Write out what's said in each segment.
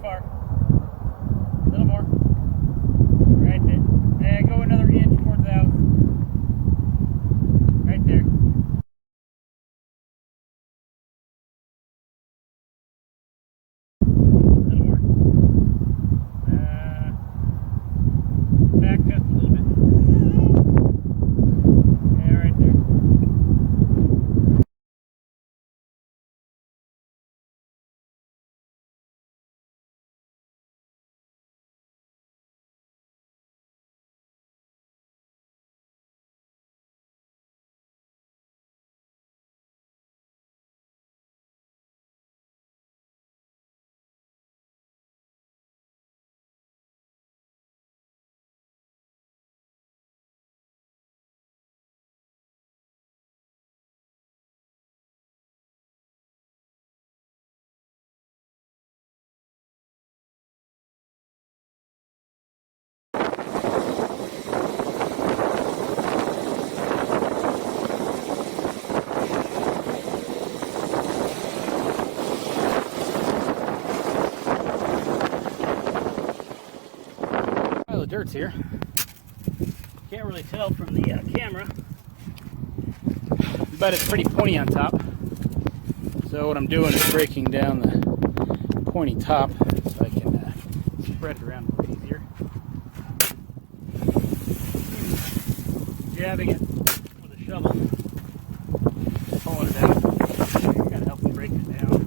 far. A little more. Right there. And go another inch towards the house. Right there. A little more. Back just a little bit. Yeah, right there. Pile of dirt's here. Can't really tell from the camera, but it's pretty pointy on top. So what I'm doing is breaking down the pointy top so I can spread it around a little easier. Jabbing it with a shovel, pulling it out. Gotta help me break it down.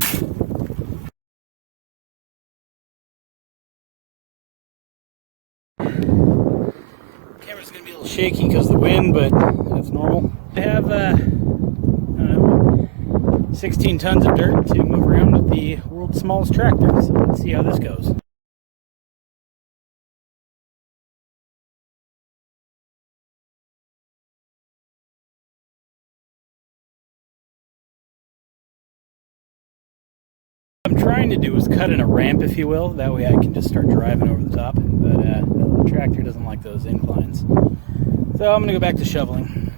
Camera's gonna be a little shaky because of the wind, but that's normal. I have I don't know, 16 tons of dirt to move around with the world's smallest tractor. So let's see how this goes. What I'm trying to do is cut in a ramp, if you will. That way I can just start driving over the top. But the tractor doesn't like those inclines. So I'm going to go back to shoveling.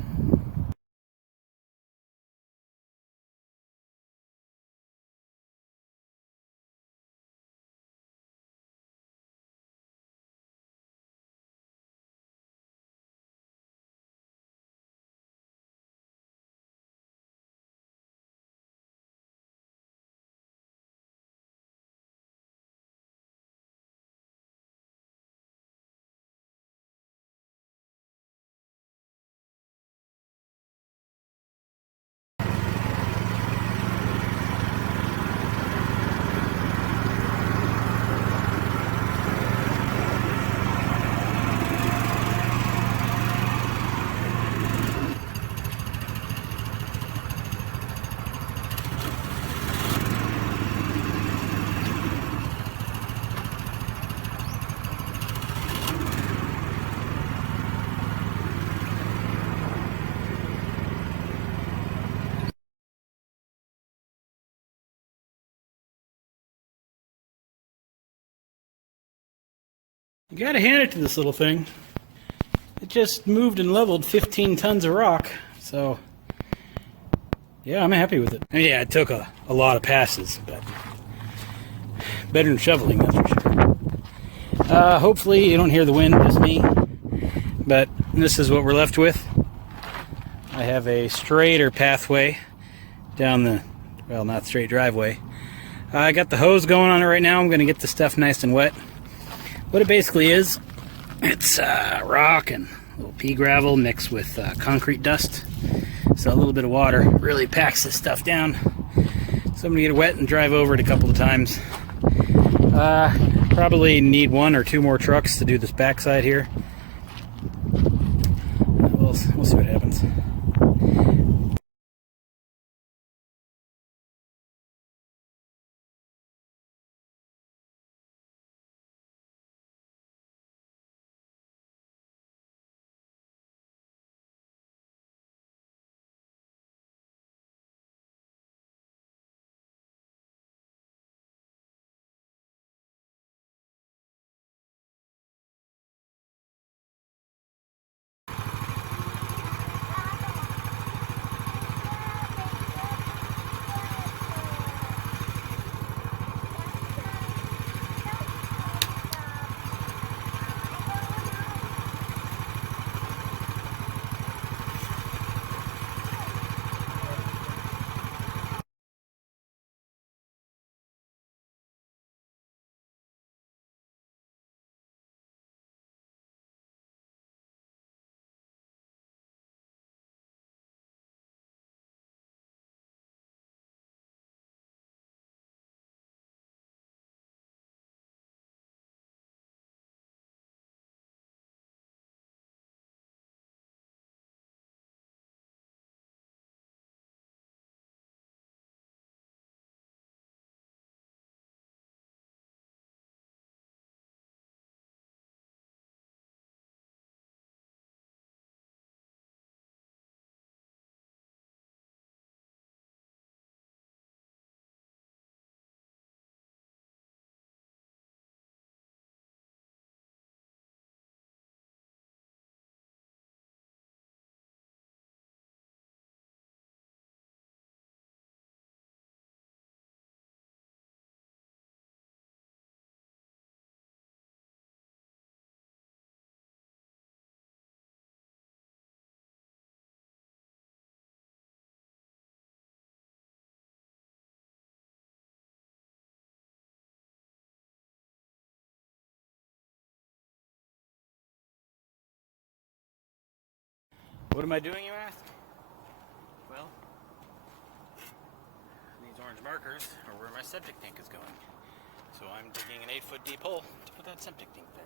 You gotta hand it to this little thing. It just moved and leveled 15 tons of rock, so yeah, I'm happy with it. And yeah, it took a lot of passes, but better than shoveling, that's for sure. Hopefully you don't hear the wind, just me, but this is what we're left with. I have a straighter pathway down the, well, not straight driveway. I got the hose going on it right now. I'm gonna get the stuff nice and wet. What it basically is, it's rock and a little pea gravel mixed with concrete dust. So a little bit of water really packs this stuff down. So I'm gonna get it wet and drive over it a couple of times. Probably need 1 or 2 more trucks to do this backside here. We'll see what happens. What am I doing, you ask? Well, these orange markers are where my septic tank is going. So I'm digging an 8-foot deep hole to put that septic tank there.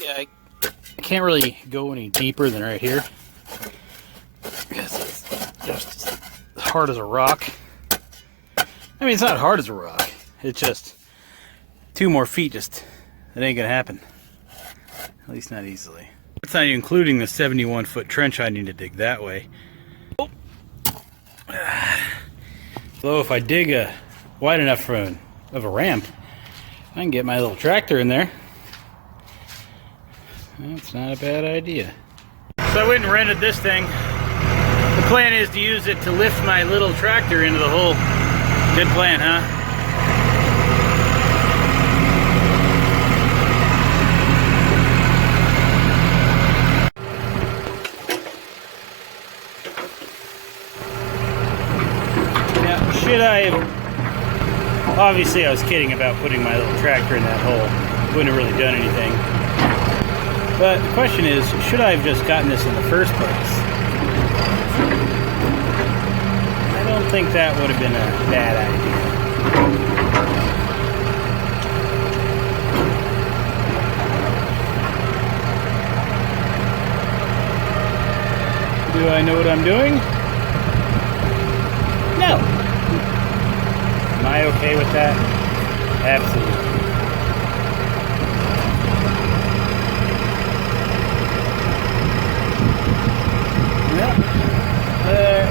Yeah, I can't really go any deeper than right here because it's just as hard as a rock. I mean, it's not hard as a rock. It's just 2 more feet. Just it ain't gonna happen. At least not easily. That's not even including the 71-foot trench I need to dig that way. Although if I dig a wide enough of a ramp, I can get my little tractor in there. That's not a bad idea. So I went and rented this thing. The plan is to use it to lift my little tractor into the hole. Good plan, huh? Now, should I have... Obviously I was kidding about putting my little tractor in that hole. Wouldn't have really done anything. But the question is, should I have just gotten this in the first place? I don't think that would have been a bad idea. Do I know what I'm doing? No. Am I okay with that? Absolutely.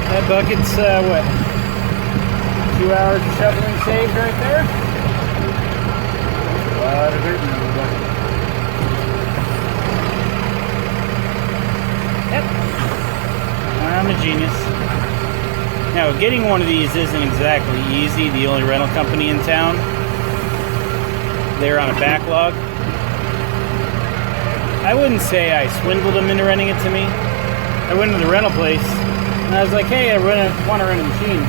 That bucket's, what, 2 hours of shoveling saved right there? A lot of dirt in the bucket. Yep. I'm a genius. Now, getting one of these isn't exactly easy. The only rental company in town, they're on a backlog. I wouldn't say I swindled them into renting it to me. I went to the rental place, and I was like, hey, I want to rent a machine.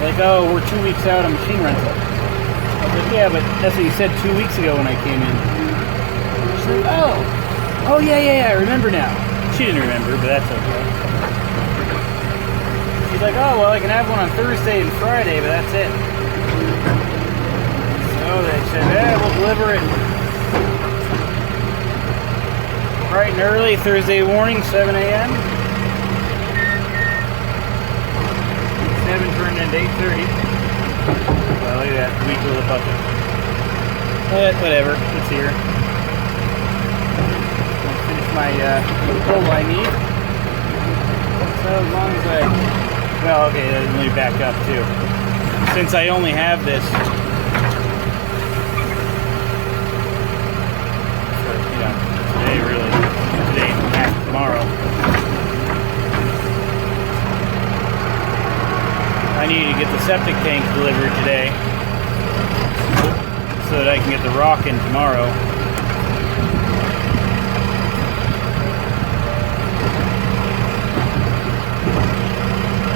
They're like, oh, we're 2 weeks out on machine rental. I was like, yeah, but that's what you said 2 weeks ago when I came in. She's like, oh, yeah, I remember now. She didn't remember, but that's okay. She's like, oh, well, I can have one on Thursday and Friday, but that's it. So they said, yeah, we'll deliver it bright and early, Thursday morning, 7 a.m. 7 turned into 8:30. Well, look at that, week with a bucket. But whatever, it's here. I'll finish my hole I need. So as long as well, okay, let me back up too. Since I only have this, today and half tomorrow. I need to get the septic tank delivered today so that I can get the rock in tomorrow.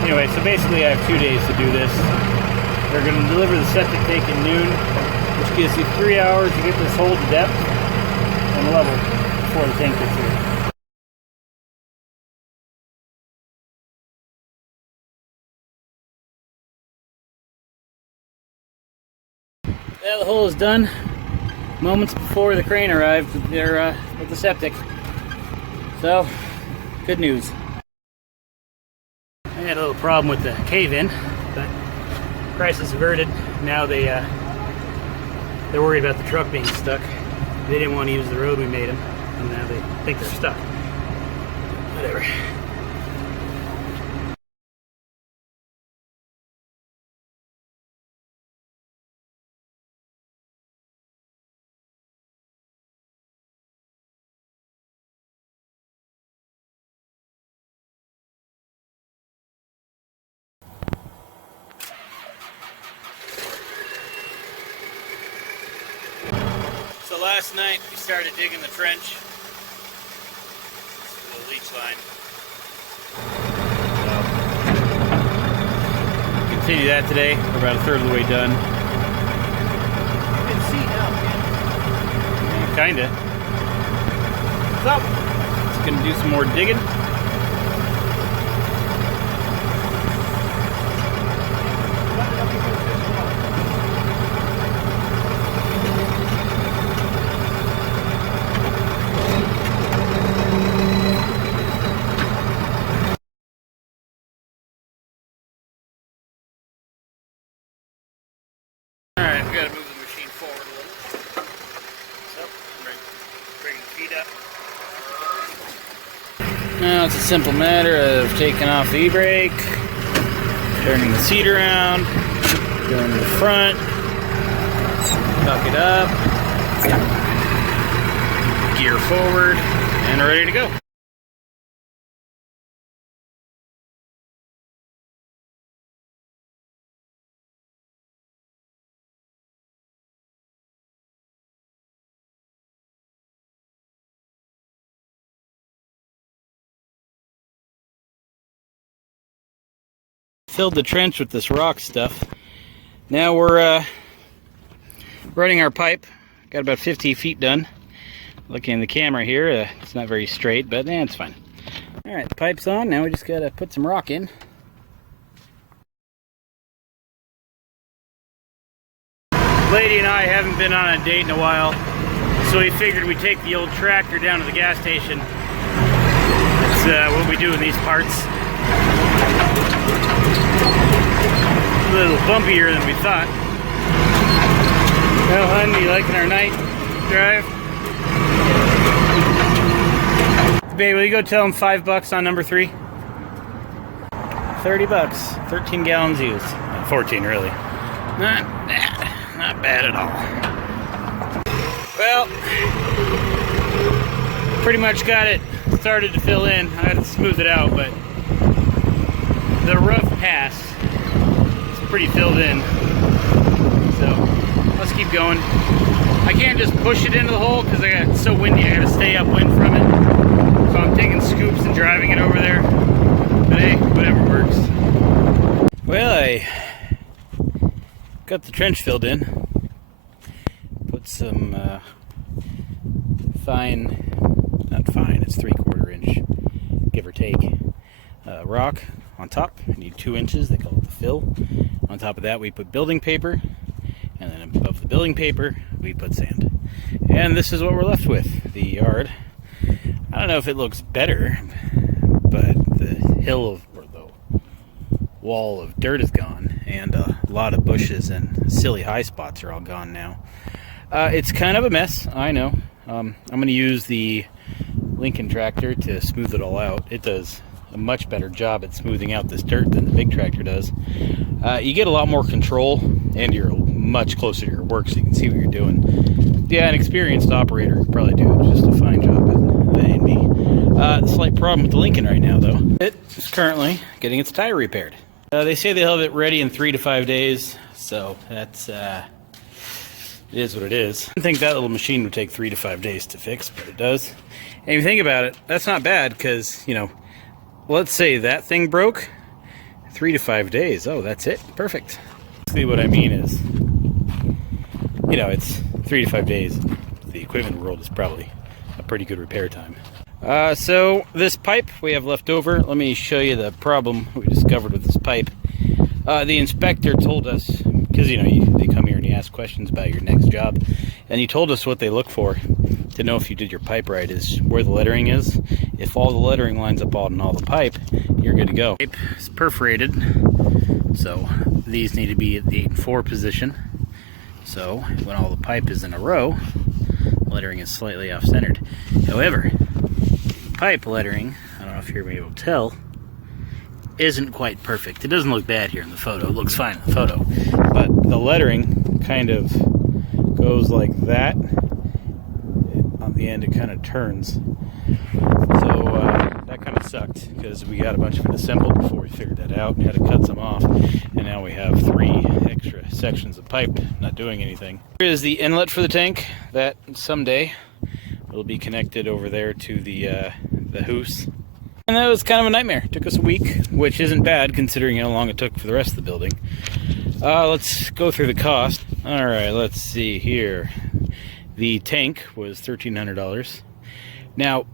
Anyway, so basically I have 2 days to do this. They're going to deliver the septic tank at noon, which gives you 3 hours to get this hole to depth and level before the tank gets here. Yeah, the hole is done. Moments before the crane arrived there with the septic. So, good news. I had a little problem with the cave-in, but crisis averted. Now they're worried about the truck being stuck. They didn't want to use the road we made them, and now they think they're stuck. Whatever. So last night we started digging the trench. This is the leach line. So, continue that today. We're about a third of the way done. You can see now, man. Kinda. What's up? Just gonna do some more digging. Alright, we gotta move the machine forward a little. So, bring the feet up. Now it's a simple matter of taking off the e-brake, turning the seat around, going to the front, tuck it up, gear forward, and ready to go. Filled the trench with this rock stuff. Now we're running our pipe. Got about 50 feet done. Looking in the camera here, it's not very straight, but it's fine. Alright, the pipe's on. Now we just gotta put some rock in. Lady and I haven't been on a date in a while, so we figured we'd take the old tractor down to the gas station. That's what we do in these parts. A little bumpier than we thought. Well, hon, you liking our night drive? Babe, will you go tell him $5 on number 3? $30, 13 gallons used. 14 really. Not bad at all. Well, pretty much got it started to fill in. I had to smooth it out, but the rough pass is pretty filled in. So let's keep going. I can't just push it into the hole because it's so windy. I gotta stay upwind from it. So I'm taking scoops and driving it over there. But hey, whatever works. Well, I got the trench filled in. Put some not fine, it's 3/4 inch, give or take, rock on top. I need 2 inches, they call it the fill. On top of that we put building paper, and then above the building paper we put sand. And this is what we're left with, the yard. I don't know if it looks better, but the hill of, or the wall of dirt is gone, and a lot of bushes and silly high spots are all gone now. It's kind of a mess, I know. I'm going to use the Lincoln tractor to smooth it all out. It does a much better job at smoothing out this dirt than the big tractor does. You get a lot more control, and you're much closer to your work, so you can see what you're doing. Yeah, an experienced operator could probably do just a fine job at that. Me. The slight problem with the Lincoln right now, though, it is currently getting its tire repaired. They say they'll have it ready in 3 to 5 days, so that's it is what it is. I didn't think that little machine would take 3 to 5 days to fix, but it does. And if you think about it, that's not bad, because, you know, let's say that thing broke, 3 to 5 days. Oh, that's it. Perfect. Basically what I mean is, you know, it's 3 to 5 days. The equipment world is probably a pretty good repair time. So this pipe we have left over, let me show you the problem we discovered with this pipe. The inspector told us, because, you know, they come here and you ask questions about your next job, and he told us what they look for to know if you did your pipe right is where the lettering is. If all the lettering lines up on all the pipe, you're good to go. Pipe is perforated, so these need to be at the 8-4 position. So when all the pipe is in a row, lettering is slightly off-centered. However, pipe lettering, I don't know if you're able to tell, isn't quite perfect. It doesn't look bad here in the photo. It looks fine in the photo. But the lettering kind of goes like that. On the end, it kind of turns. So that kind of sucked, because we got a bunch of it assembled before we figured that out. We had to cut some off. And now we have 3 extra extra sections of pipe not doing anything. Here is the inlet for the tank that someday will be connected over there to the hoose. And that was kind of a nightmare. It took us a week, which isn't bad considering how long it took for the rest of the building. Let's go through the cost. Alright, let's see here. The tank was $1,300. Now,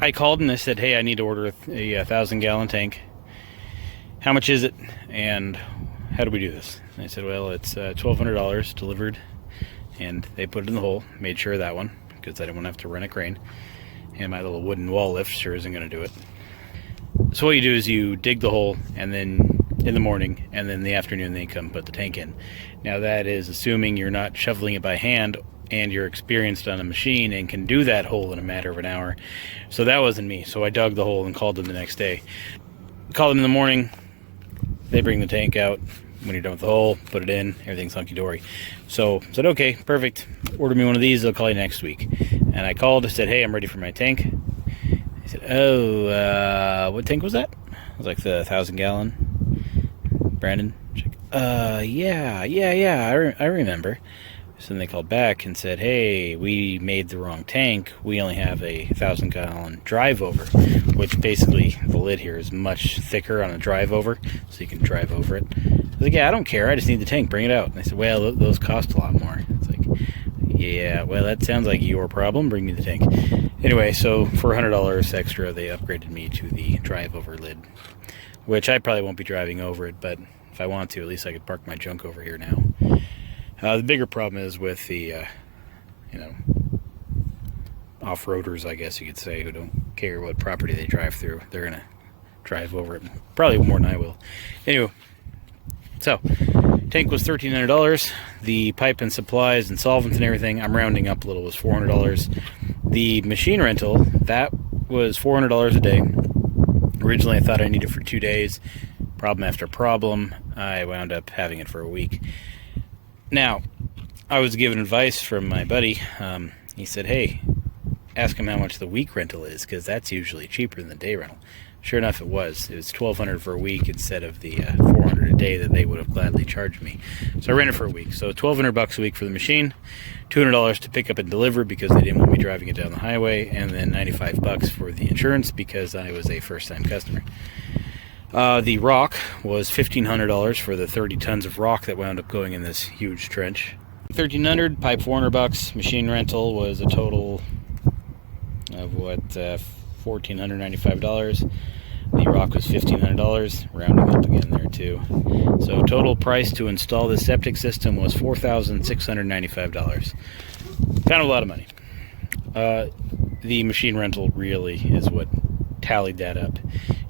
I called and I said, hey, I need to order a 1,000-gallon tank. How much is it? And how do we do this? And I said, well, it's $1,200 delivered. And they put it in the hole. Made sure of that one, because I didn't want to have to rent a crane. And my little wooden wall lift sure isn't going to do it. So what you do is you dig the hole, and then in the morning, and then in the afternoon, they come put the tank in. Now that is assuming you're not shoveling it by hand, and you're experienced on a machine and can do that hole in a matter of an hour. So that wasn't me. So I dug the hole and called them the next day. Called them in the morning. They bring the tank out. When you're done with the hole, put it in. Everything's hunky-dory. So I said, okay, perfect. Order me one of these. I'll call you next week. And I called. I said, hey, I'm ready for my tank. They said, oh, what tank was that? It was like the 1,000-gallon. Brandon? Yeah. I remember. So then they called back and said, hey, we made the wrong tank. We only have a 1,000-gallon drive over, which basically the lid here is much thicker on a drive over, so you can drive over it. I was like, yeah, I don't care. I just need the tank. Bring it out. And they said, well, those cost a lot more. It's like, yeah, well, that sounds like your problem. Bring me the tank. Anyway, so for $100 extra, they upgraded me to the drive over lid, which I probably won't be driving over it, but if I want to, at least I could park my junk over here now. The bigger problem is with the, off-roaders, I guess you could say, who don't care what property they drive through. They're going to drive over it, probably more than I will. Anyway, so, tank was $1,300. The pipe and supplies and solvents and everything, I'm rounding up a little, was $400. The machine rental, that was $400 a day. Originally, I thought I needed it for 2 days. Problem after problem, I wound up having it for a week. Now, I was given advice from my buddy. He said, hey, ask him how much the week rental is, because that's usually cheaper than the day rental. Sure enough, it was. It was $1,200 for a week instead of the $400 a day that they would have gladly charged me. So I rented for a week. So $1,200 a week for the machine, $200 to pick up and deliver because they didn't want me driving it down the highway, and then $95 for the insurance because I was a first-time customer. The rock was $1,500 for the 30 tons of rock that wound up going in this huge trench. $1,300, pipe $400, machine rental was a total of $1,495. The rock was $1,500, rounding up again there too. So total price to install this septic system was $4,695. Kind of a lot of money. The machine rental really is what tallied that up.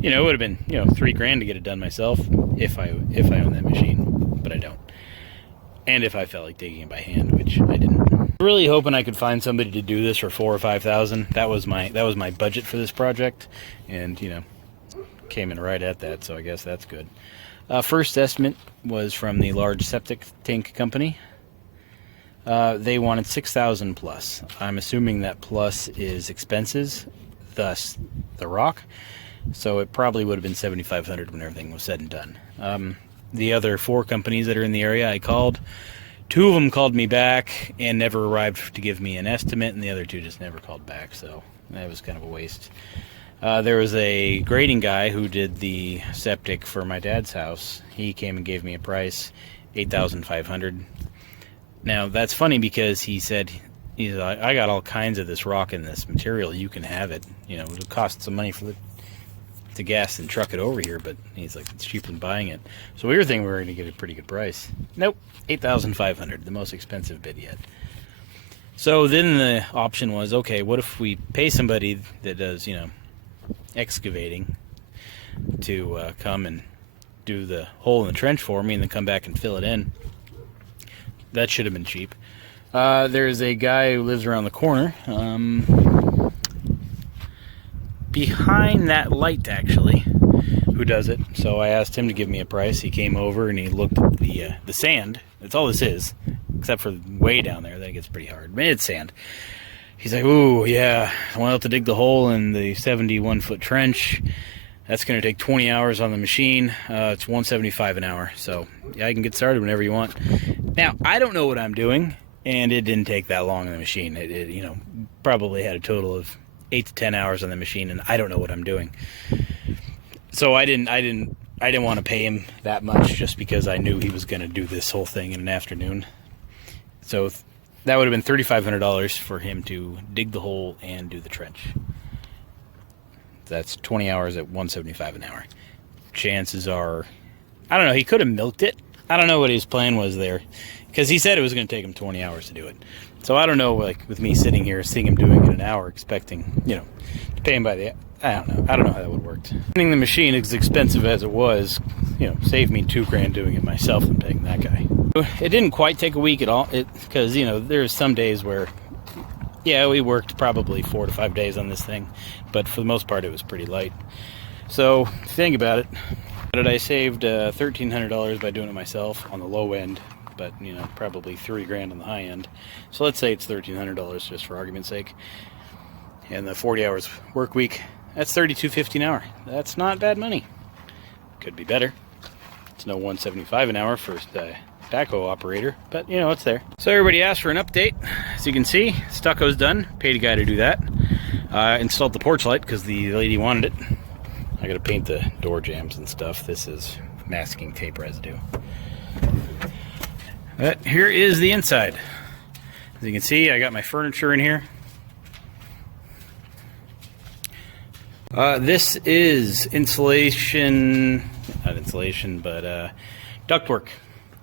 It would have been, $3,000 to get it done myself if I owned that machine, but I don't. And if I felt like digging it by hand, which I didn't. Really hoping I could find somebody to do this for $4,000 or $5,000. That was my budget for this project, and came in right at that. So I guess that's good. First estimate was from the large septic tank company. They wanted $6,000 plus. I'm assuming that plus is expenses, thus the rock. So it probably would have been $7,500 when everything was said and done. The other 4 companies that are in the area I called, 2 of them called me back and never arrived to give me an estimate, and the other 2 just never called back, so that was kind of a waste. There was a grading guy who did the septic for my dad's house. He came and gave me a price, $8,500. Now, that's funny because he said, I got all kinds of this rock and this material. You can have it. It'll cost some money for the gas and truck it over here, but he's like, it's cheaper than buying it. So we were thinking we were going to get a pretty good price. Nope, $8,500, the most expensive bid yet. So then the option was, okay, what if we pay somebody that does, excavating to come and do the hole in the trench for me and then come back and fill it in. That should have been cheap. There's a guy who lives around the corner, behind that light actually, who does it. So I asked him to give me a price. He came over and he looked at the sand. That's all this is, except for way down there. That gets pretty hard. But it's sand. He's like, ooh, yeah, I went out to dig the hole in the 71-foot trench. That's going to take 20 hours on the machine. It's $175 an hour. So yeah, I can get started whenever you want. Now, I don't know what I'm doing, and it didn't take that long on the machine. It you know, probably had a total of 8 to 10 hours on the machine, and I don't know what I'm doing. So I didn't want to pay him that much just because I knew he was going to do this whole thing in an afternoon. So that would have been $3,500 for him to dig the hole and do the trench. That's 20 hours at $175 an hour. Chances are, I don't know, he could have milked it. I don't know what his plan was there, because he said it was going to take him 20 hours to do it. So I don't know, like with me sitting here seeing him doing it in an hour, expecting, you know, to pay him by the, I don't know how that would work. Running the machine, as expensive as it was, you know, saved me $2,000 doing it myself than paying that guy. It didn't quite take a week at all, because, you know, there's some days where, yeah, we worked probably 4 to 5 days on this thing, but for the most part it was pretty light. So think about it. I saved $1,300 by doing it myself on the low end, but you know, probably $3,000 on the high end. So let's say it's $1,300 just for argument's sake. And the 40 hours work week, that's $32.50 an hour. That's not bad money. Could be better. It's no $175 an hour for the backhoe operator, but you know, it's there. So everybody asked for an update. As you can see, stucco's done. Paid a guy to do that. Installed the porch light because the lady wanted it. I gotta paint the door jambs and stuff. This is masking tape residue. But here is the inside. As you can see, I got my furniture in here. This is insulation, not insulation, but ductwork.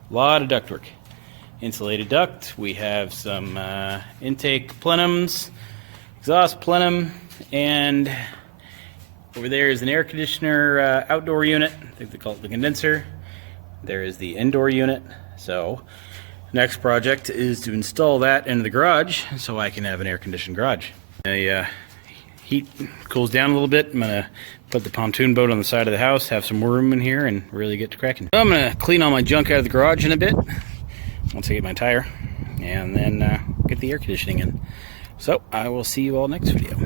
A lot of ductwork. Insulated duct. We have some intake plenums, exhaust plenum, and over there is an air conditioner outdoor unit. I think they call it the condenser. There is the indoor unit. So next project is to install that into the garage so I can have an air conditioned garage. Heat cools down a little bit. I'm gonna put the pontoon boat on the side of the house, have some more room in here, and really get to cracking. So I'm gonna clean all my junk out of the garage in a bit once I get my tire, and then get the air conditioning in. So I will see you all next video.